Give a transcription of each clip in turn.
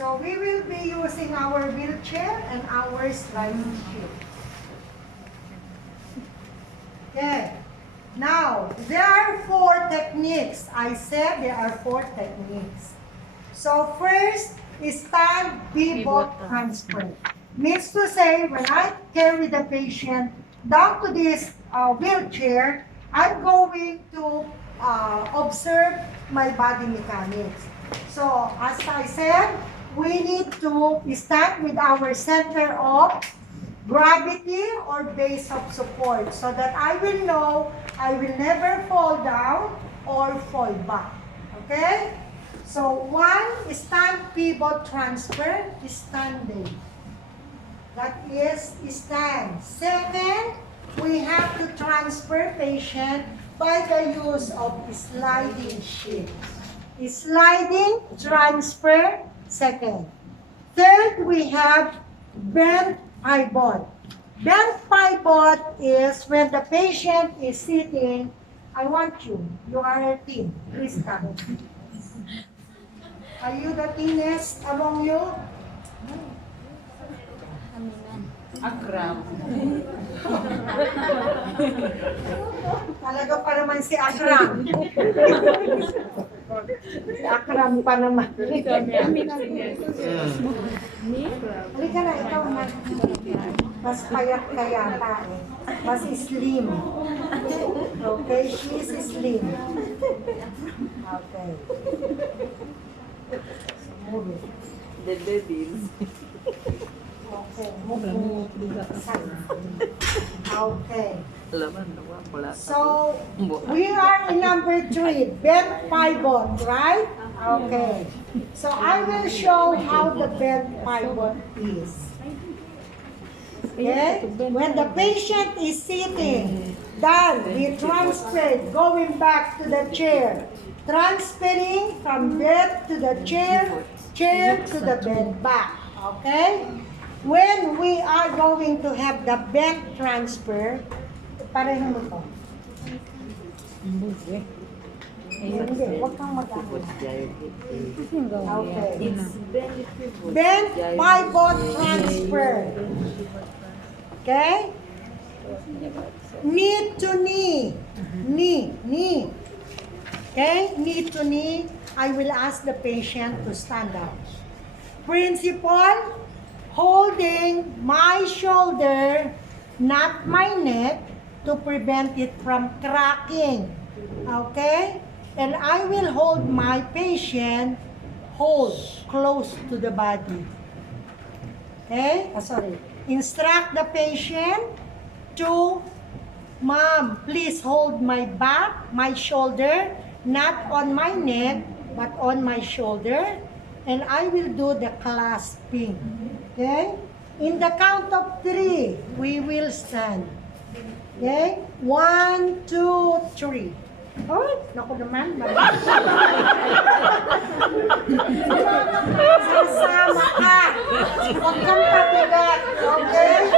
So we will be using our wheelchair and our sliding shift. Okay. Now, there are 4 techniques. I said there are 4 techniques. So first is stand pivot transfer. Means to say, when I carry the patient down to this wheelchair, I'm going to observe my body mechanics. So, as I said, we need to start with our center of gravity or base of support so that I will know I will never fall down or fall back. Okay? So, 1, stand pivot transfer, standing. That is stand. 2, we have to transfer patient by the use of sliding shift. Sliding, transfer, 2nd. 3rd, we have bent pivot. Bent pivot is when the patient is sitting. I want you. You are a team. Please come. Are you the thinnest among you? Akram. Talaga pa naman si Akram. Si Akram pa naman. Halika na, ikaw na. Mas payat ka yata eh. Mas slim. Okay, she's slim. Okay. Move it. The babies. Okay, move it. Okay. So, we are in number 3, bent pivot, right? Okay. So, I will show how the bent pivot is. Okay? When the patient is sitting, then we transfer, going back to the chair. Transferring from bed to the chair, chair to the bed back. Okay? When we are going to have the bent transfer, pareho mo to. Hindi, huwag kang mag-ano. Okay. Bent pivot transfer. Okay? Knee to knee. Knee. Okay? Knee to knee. I will ask the patient to stand up. Principle, holding my shoulder, not my neck, to prevent it from cracking. Okay? And I will hold my patient close to the body. Okay? Sorry. Instruct the patient to, Mom, please hold my back, my shoulder, not on my neck, but on my shoulder. And I will do the clasping. Okay? In the count of 3, we will stand. Okay? 1, 2, 3. Oh, naku naman. Sasama ka. Huwag kang pabigat. Okay?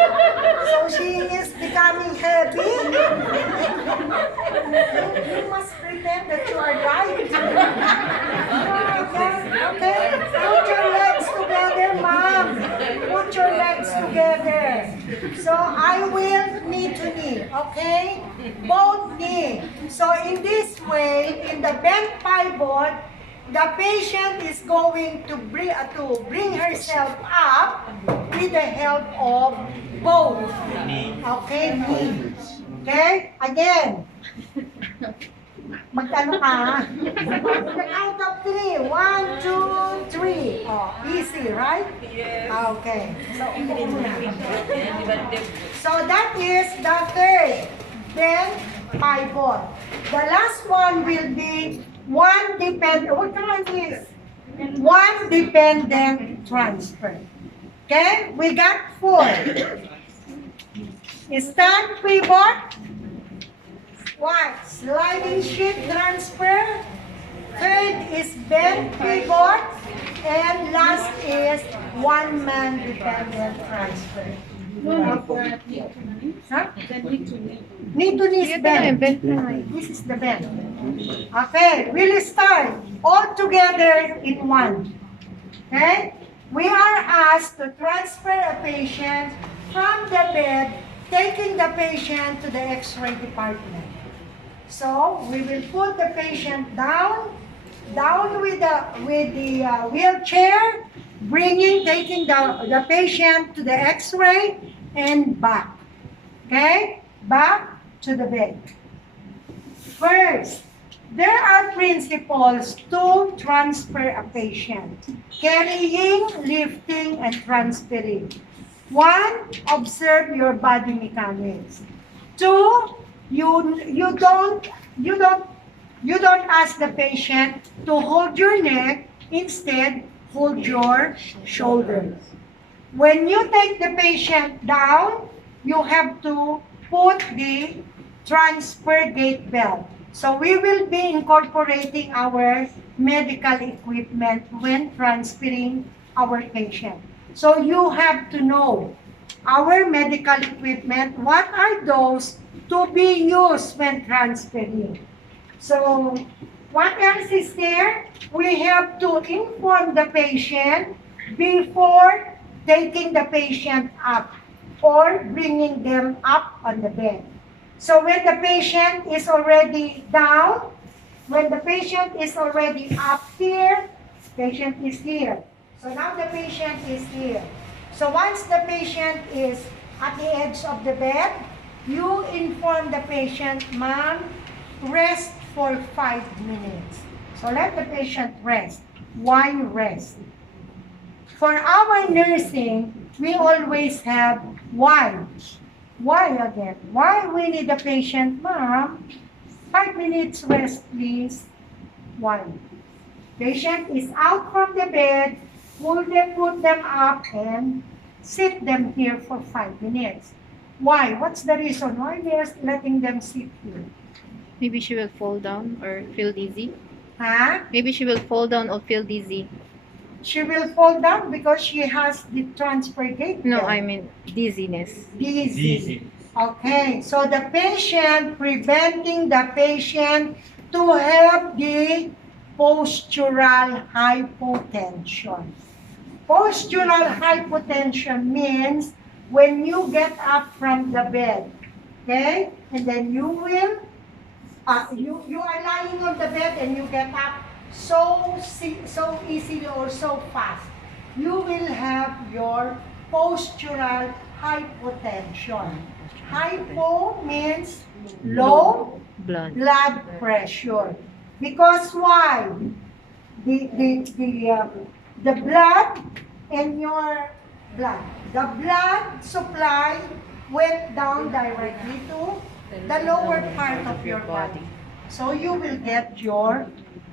So she is becoming heavy. You must pretend that you are light. Okay? Put your legs together, Mom. Put your legs together. So I will knee to knee. Okay? Both knee. So in this way, in the bent pivot, the patient is going to bring herself up with the help of both. Okay, knee. Okay? Again. Magkano ka? The count of 3. 1, 2, 3. Oh, easy, right? Yes. Okay. So that is the 3rd. Then, pivot. The last one will be one dependent transfer. Okay? We got 4. Stand pivot. 1, sliding shift transfer. 3rd is bent pivot. And last is one-man dependent transfer. Huh? Knee to knee is bent. This is the bend. Okay, we'll start all together in one. Okay? we are asked to transfer a patient from the bed, taking the patient to the X-ray department. So we will put the patient down with the wheelchair, taking the patient to the X-ray and back. Okay, back to the bed. First, there are principles to transfer a patient: carrying, lifting, and transferring. 1, observe your body mechanics. 2, you don't ask the patient to hold your neck, instead hold your shoulders. When you take the patient down, you have to put the transfer gate belt. So we will be incorporating our medical equipment when transferring our patient. So you have to know our medical equipment, what are those to be used when transferring. So what else is there? We have to inform the patient before taking the patient up or bringing them up on the bed. So when the patient is already down, when the patient is already up here, patient is here. So now the patient is here. So once the patient is at the edge of the bed, you inform the patient, "Ma'am, rest for 5 minutes." So let the patient rest. Why rest? For our nursing, we always have why. Why again? Why we need the patient? "Ma'am, 5 minutes rest, please." Why? Patient is out from the bed, put them up and sit them here for 5 minutes. Why? What's the reason? Why we are letting them sit here? Maybe she will fall down or feel dizzy. Huh? Maybe she will fall down or feel dizzy. She will fall down because she has the transfer gate. No, there. I mean dizziness. Dizzy. Okay, so the patient, preventing the patient to have the postural hypotension. Postural hypotension means when you get up from the bed, okay, and then you will, you are lying on the bed and you get up so easily or so fast, you will have your postural hypotension. Hypo means low Blood. blood pressure. Because why? The blood in your blood, the blood supply went down directly to the lower part of your body. So you will get your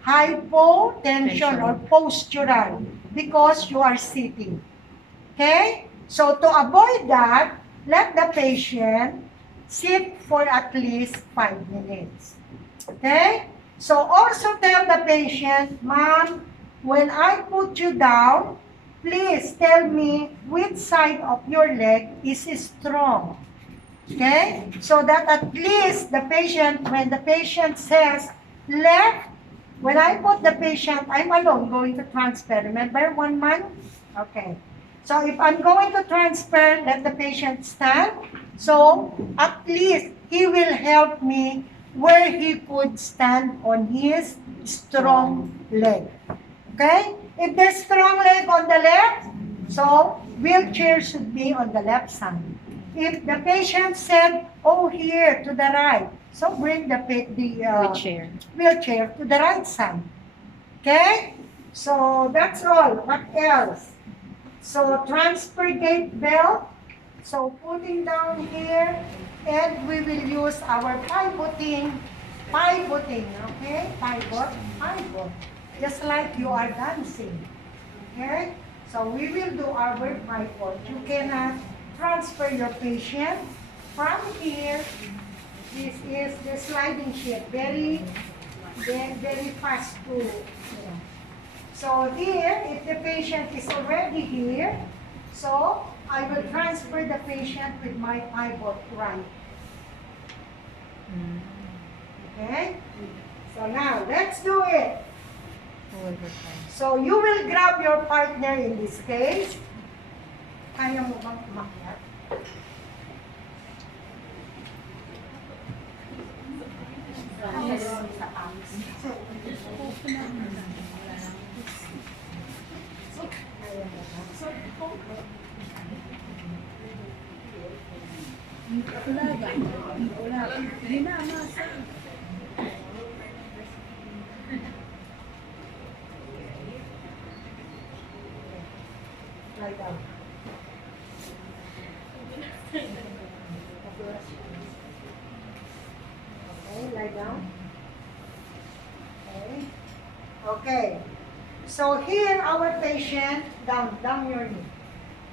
hypotension or postural because you are sitting. Okay? So to avoid that, let the patient sit for at least 5 minutes. Okay? So also tell the patient, "Ma'am, when I put you down, please tell me which side of your leg is strong." Okay? So that at least the patient, when the patient says left, when I put the patient, I'm alone going to transfer. Remember 1 month? Okay. So if I'm going to transfer, let the patient stand. So at least he will help me where he could stand on his strong leg. Okay? If there's strong leg on the left, so wheelchair should be on the left side. If the patient said, "Oh, here to the right," so bring the Wheelchair. wheelchair to the right side. Okay? So that's all. What else? So transfer gate belt. So putting down here, and we will use our pivoting, okay? Pivot. Just like you are dancing. Okay? So we will do our pivot. You cannot transfer your patient from here. This is the sliding sheet. Very fast to, So here, if the patient is already here, so I will transfer the patient with my pivot right. Okay? So now, let's do it. Hold her hand. So you will grab your partner in this case. Kaya mo bang umakyat? Lie down. Okay, lie down. Okay. Okay. So here our patient, down your knee.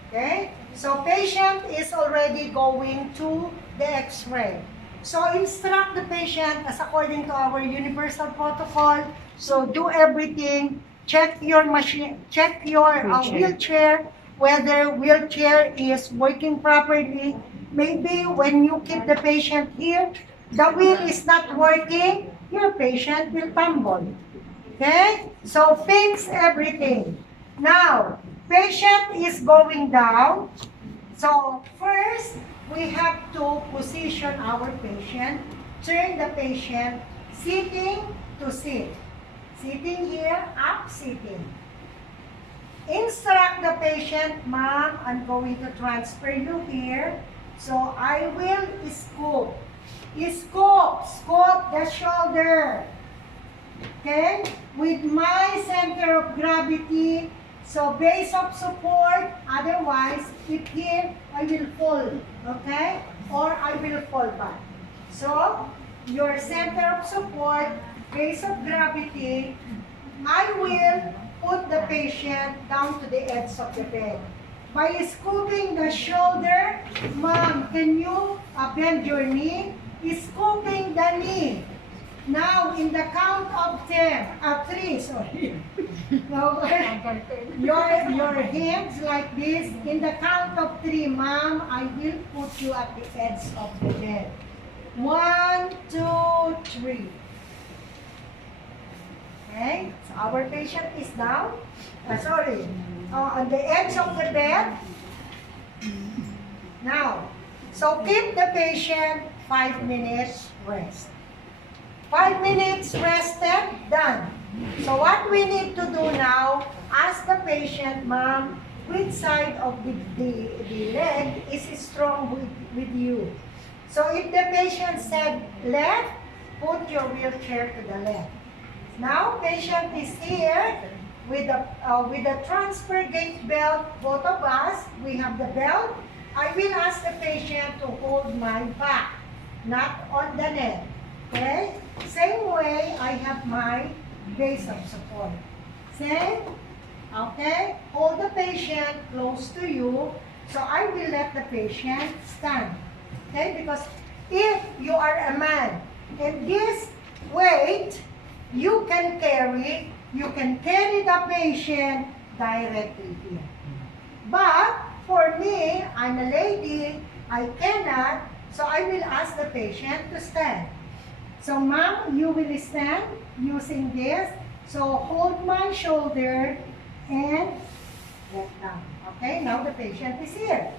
Okay? So patient is already going to the x-ray. So instruct the patient as according to our universal protocol. So do everything. Check your machine, check your wheelchair, whether wheelchair is working properly. Maybe when you keep the patient here, the wheel is not working, your patient will tumble. Okay? So fix everything. Now, patient is going down. So first, we have to position our patient, turn the patient sitting to sit. Sitting here, up, sitting. Instruct the patient, ma'am, I'm going to transfer you here. So I will scoop. Scoop the shoulder. Okay? With my center of gravity. So base of support, otherwise, if here, I will fall. Okay? Or I will fall back. So, your center of support, base of gravity, I will put the patient down to the edge of the bed. By scooping the shoulder, ma'am, can you bend your knee? Scooping the knee. Now, in the count of 3, sorry. No, your hands like this. In the count of 3, ma'am, I will put you at the edge of the bed. 1, 2, 3. Okay, so our patient is down. On the edge of the bed. Now, so keep the patient 5 minutes rest. 5 minutes rested, done. So what we need to do now, ask the patient, ma'am, which side of the leg is strong with you. So if the patient said left, put your wheelchair to the left. Now, patient is here with the transfer gate belt, both of us, we have the belt. I will ask the patient to hold my back, not on the neck. Okay? Same way, I have my base of support. Same. Okay? Hold the patient close to you. So I will let the patient stand. Okay? Because if you are a man and this weight, you can carry the patient directly here. But for me, I'm a lady, I cannot, so I will ask the patient to stand. So ma'am, you will stand using this. So hold my shoulder and let down. Okay, now the patient is here.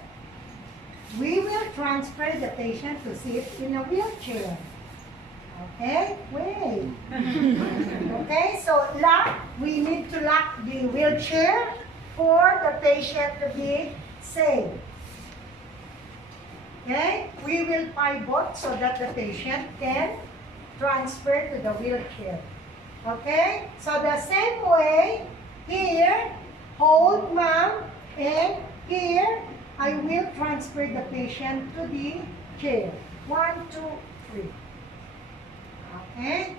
We will transfer the patient to sit in a wheelchair. Okay, wait. Okay, so lock, we need to lock the wheelchair for the patient to be safe. Okay, we will pivot so that the patient can transfer to the wheelchair. Okay, so the same way, here, hold ma'am, and here, I will transfer the patient to the chair. 1, 2, 3. Okay?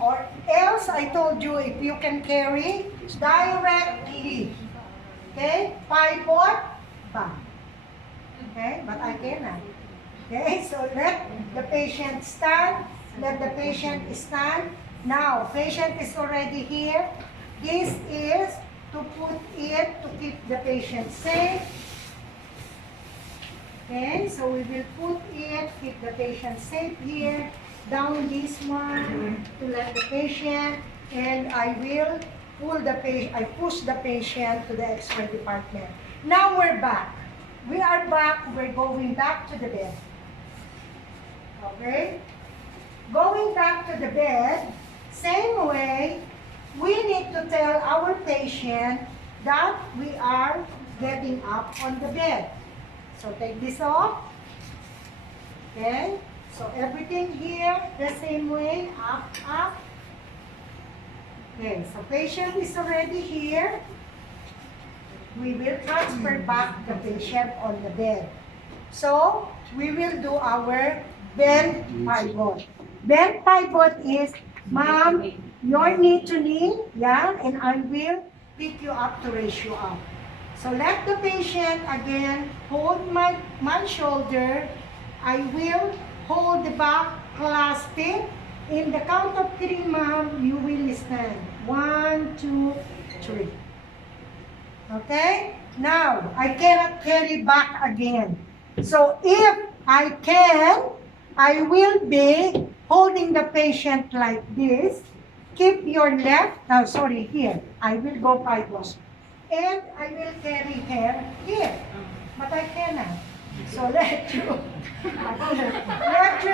Or else, I told you, if you can carry directly. Okay? Pivot, back. Okay? But I cannot. Okay? So let the patient stand. Let the patient stand. Now, patient is already here. This is to put it to keep the patient safe. Okay, so we will put it, keep the patient safe here. Down this one to let the patient. and I will I push the patient to the X-ray department. Now we're back. We are back. We're going back to the bed. Okay? Going back to the bed, same way, we need to tell our patient that we are getting up on the bed. So take this off. Okay? So everything here, the same way, up, up. Okay, so patient is already here. We will transfer back the patient on the bed. So, we will do our bend pivot. Bend pivot is, ma'am, your knee to knee, yeah, and I will pick you up to raise you up. So let the patient again hold my shoulder. I will hold the back, clasp it. In the count of 3, ma'am, you will stand. 1, 2, 3. Okay? Now, I cannot carry back again. So if I can, I will be holding the patient like this. Keep your left, here. I will go pivot. And I will carry her here. But I cannot. So let you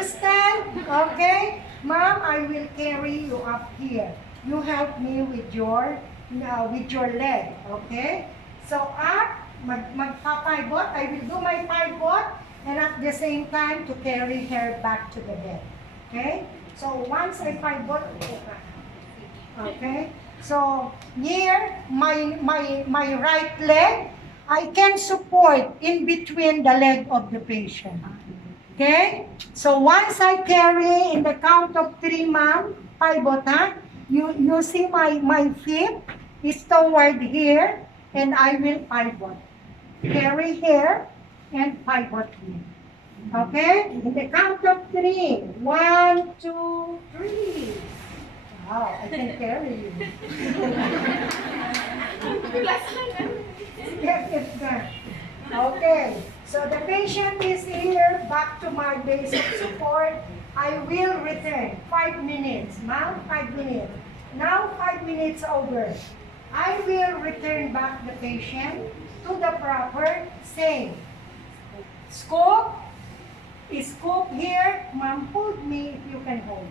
stand, okay? Ma'am, I will carry you up here. You help me with your leg, okay? So up, magpa-pivot. I will do my pivot and at the same time to carry her back to the bed, okay? So once I pivot, okay? So here, my right leg, I can support in between the leg of the patient. Okay? So once I carry in the count of 3, ma'am, pivot, huh? You see my feet is toward here, and I will pivot. Carry here and pivot here. Okay? In the count of 3. 1, 2, 3. Wow, I can carry you. Yes, it's done. Okay, so the patient is here, back to my base of support. I will return. 5 minutes. Ma'am, 5 minutes. Now 5 minutes over. I will return back the patient to the proper same. Scope. Scope here. Ma'am, hold me if you can hold.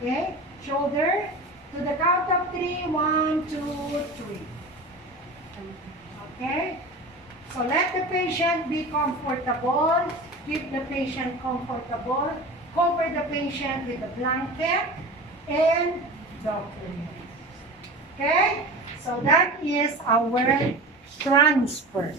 Okay, shoulder. To the count of 3. 1, 2, 3. Okay? So let the patient be comfortable. Keep the patient comfortable. Cover the patient with a blanket and document. Okay? So that is our transfer.